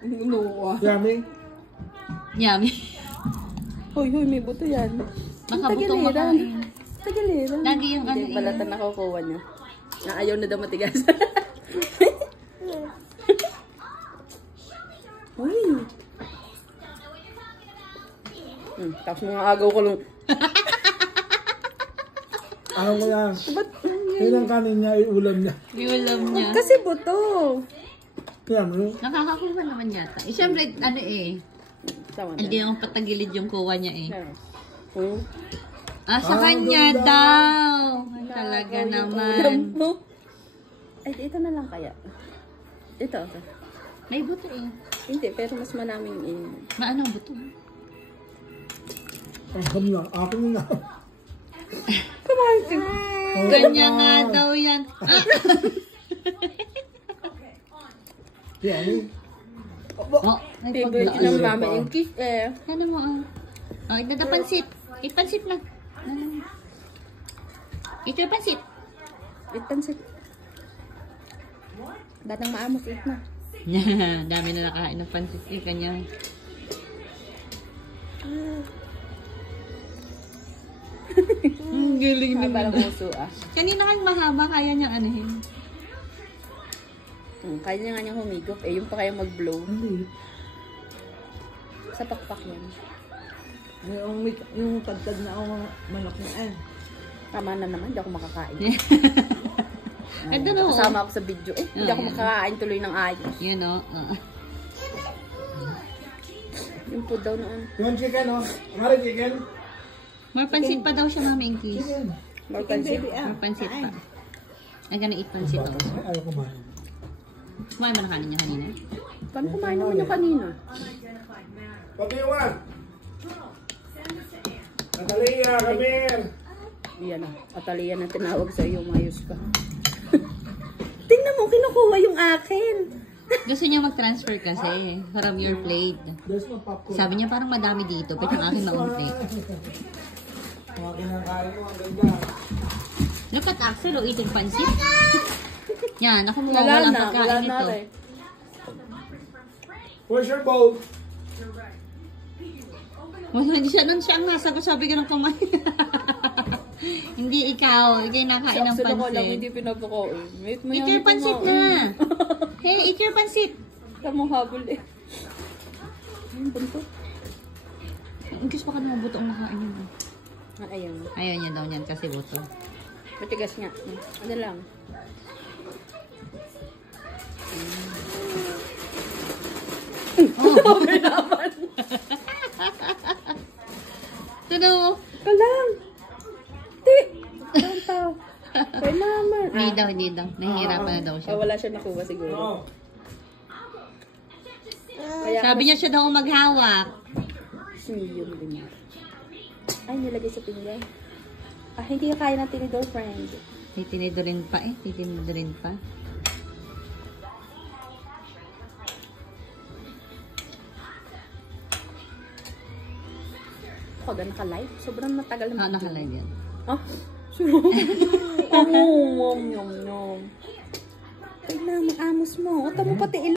No. Yummy? Yummy. Hoy, may buto yan. Makabutong makain. Tagiliran. Lagi yung ano Hindi, balatan na kukuha niya. Na ayaw na daw matigas. Uy. Tapos mga agaw ko lang. Ano mo yan? Ba't? Yun ang kanin niya, iulam niya. Iulam niya. Kasi buto. Yummy? Nakakakuha naman yata. Eh, syempre, ano eh. Sama na. Hindi yung patagilid yung kuha niya eh. Ah, sa Ah, kanya ganda. daw. Ay, talaga naman. Ay, ito na lang kaya. Ito. May buto eh. Hindi, pero mas maraming Maano ang buto? Ang ham na. Akin na. Kumain ka. Kanya nga daw yan. Yummy? Oh, may Favorite paglaan. ng mama yung kiss eh. Ano mo ah? Oh, ito na pansit. Ipansit lang. Ito yung pansit. Itansit. Batang maamos, eat na. Dami na nakain ng pansit eh, kanya. Ang galing Haba naman. ng puso ah. Kanina kang mahaba, kaya niyang anuhin. Kaya niya nga niyang humigop. Eh, yung pa kaya mag-blow. Hindi. Sa pakpak yan. Yung tagtag na ako manok na Tama na naman, hindi ako makakain. Ito no. Kasama ako sa video. Eh, hindi ako makakain tuloy ng ayos. Yun o. Yung food daw noon. Yung chicken, oh. Mari chicken? More pansit pa daw siya, Mami Inkies. Chicken. Magpansin. More pansit pa. I'm gonna eat pansit Bata, also. ayaw kumain. Kumain ba na kanin niya kanina? Paano kumain naman yung kanina? Pag-iwan! Natalia, come here! Yan na. Atalian na tinawag sa iyo. Mayos ka. Tingnan mo, kinukuha yung akin. Gusto niya mag-transfer kasi from your plate. There's no popcorn. Sabi niya parang madami dito, pero yung akin maong plate. Mga kinakain mo, ang ganda. Look at Axel, oh, eating pansit. Yan, ako mawawalang pagkain ito. rin. Where's your bowl? Wala, hindi siya nun siya ang nasa ko, sabi ko ng kumain. Hindi ikaw, ikaw yung nakain ng Sila ko lang pansit. hindi pinapakain. Mate mo Eat yan your pansit na! Hey, eat your pansit! Tama habol eh. Ayun, buntot. Ang gusto pa ka naman buto ang nakain yun. Ayun. Ayaw niya daw niyan kasi buto. Matigas nga. Ano lang. Sabi naman. Ito daw. Kalang. Ti. Kanta. Kay naman. Hindi daw. Nahihirapan na daw siya. Wala siya nakuha siguro. No. Kaya Sabi niya siya daw ang maghawak. Yun din. Ay, nilagay sa pinggan. Ah, hindi ka kaya ng tinidor, friend. Titinidorin pa eh. Titinidorin pa. Ako, naka-live. Sobrang matagal na. Nakalay yan. Ha? Sure. Yum, yum, yum. Kailangan mag-amos mo. O, tamo pati